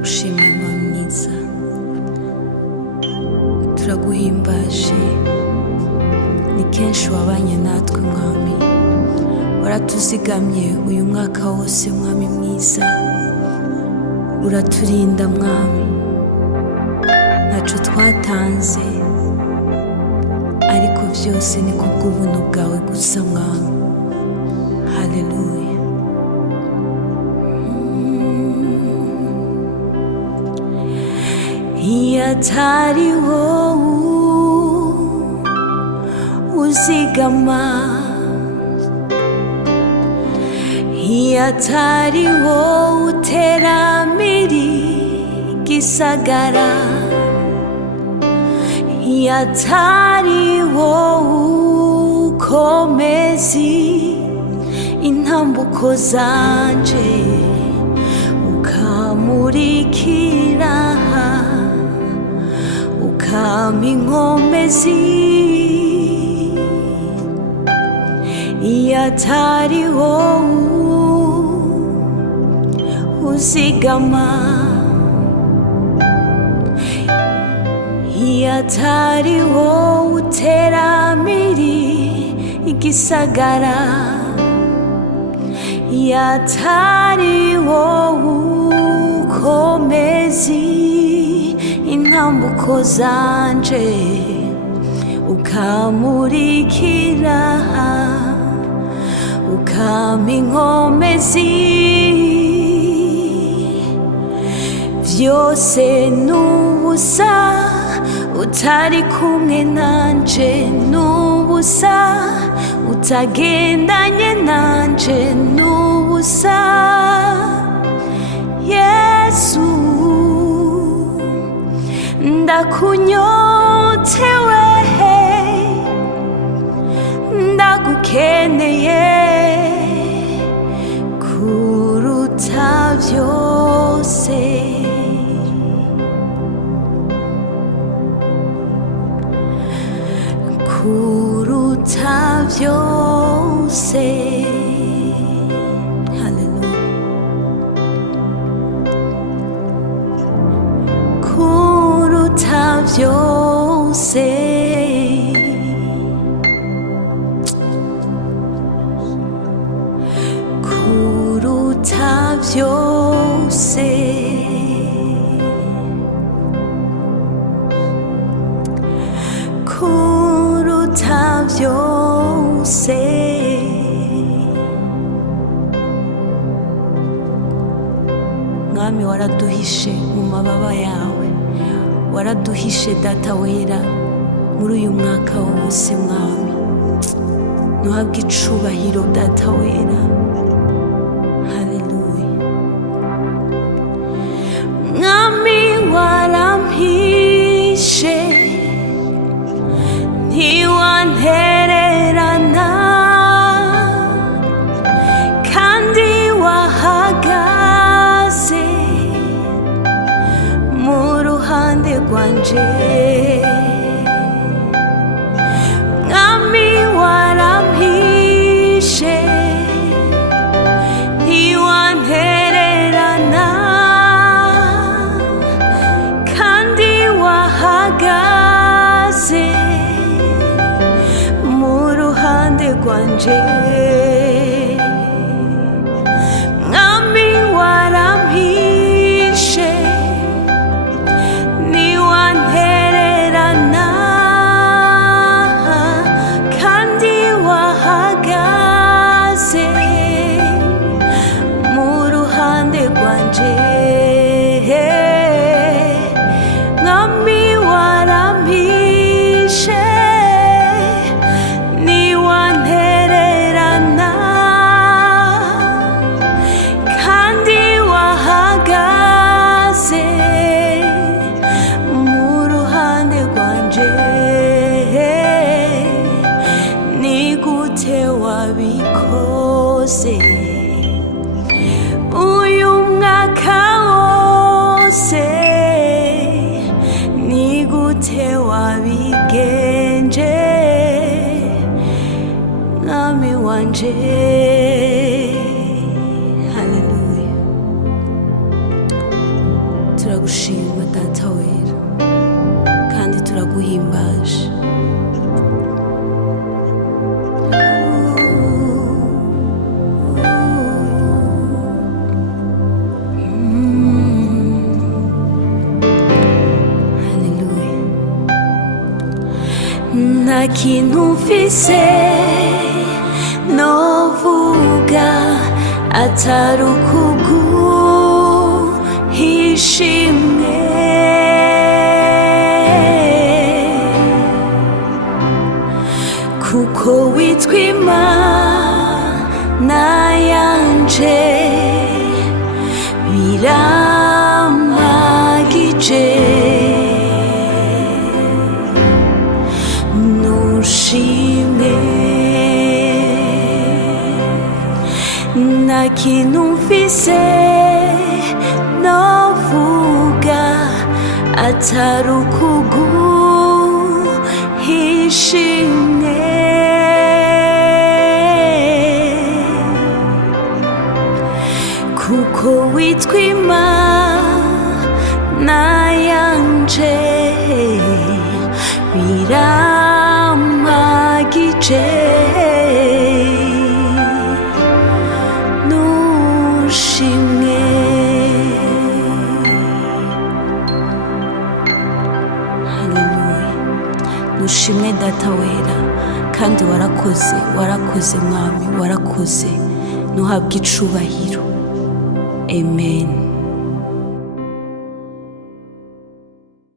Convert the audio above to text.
turagushimiye Mwami mwiza, turaguhimbaje. Ni kenshi wabanye natwe Mwami, waratuzigamye uyu mwaka wose Mwami mwiza, uraturinda Mwami, ntaco twatanze ariko vyose ni kubw'ubuntu bwawe gusa Mwami. Haleluya. Atari wowe uzigama, atari wowe uteramira igisagara, atari wowe ukomeza intambuko zanje, ukamurikira ukampa inkomezi. Atari wowe uzigama, atari wowe uteramira igisagara, atari wowe ukomeza intambuko zanje, ukamurikira ukampa inkomezi. Vyose n'ubusa utari kumwe nanje, n'ubusa utagendanye nanje, n'ubusa Yesu. Ndakunyotewe, ndagukeneye kuruta vyose. Kuruta vyose. Hallelujah. Kuruta vyose. Kuruta vyose. Kuruta vyose. Mwami, waraduhishe mu mababa yawe, waraduhishe Data wera muri uyu mwaka wose Mwami. Nuhabwe icubahiro Data wera. Haleluya. Mwami, warampishe, ntiwantererana, kandi wahagaze mu ruhande rwanje. Mwami, warampishe, ntiwantererana, kandi wahagaze mu ruhande rwanje. Mwami, warampishe, ntiwantererana, kandi wahagaze mu ruhande rwanje. Mwami, warampishe, ntiwantererana, kandi wahagaze mu ruhande rwanje. Ni gute wabikoze uyu mwaka wose? Ni gute wabigenje Mwami wanje? Haleluya. uratangaje. Nta kintu mfise novuga atari ukuguhisha imwe, kuko witwa Imana yanje birampagije. Nushimwe, nta kintu mfise novuga atari ukuguhisha imwe, kuko witwa Imana yanje birampagije. Nushimwe, haleluya. Nushimwe data wera, kandi warakoze, warakoze mwami, warakoze. Nuhabwe icubahiro. Amen.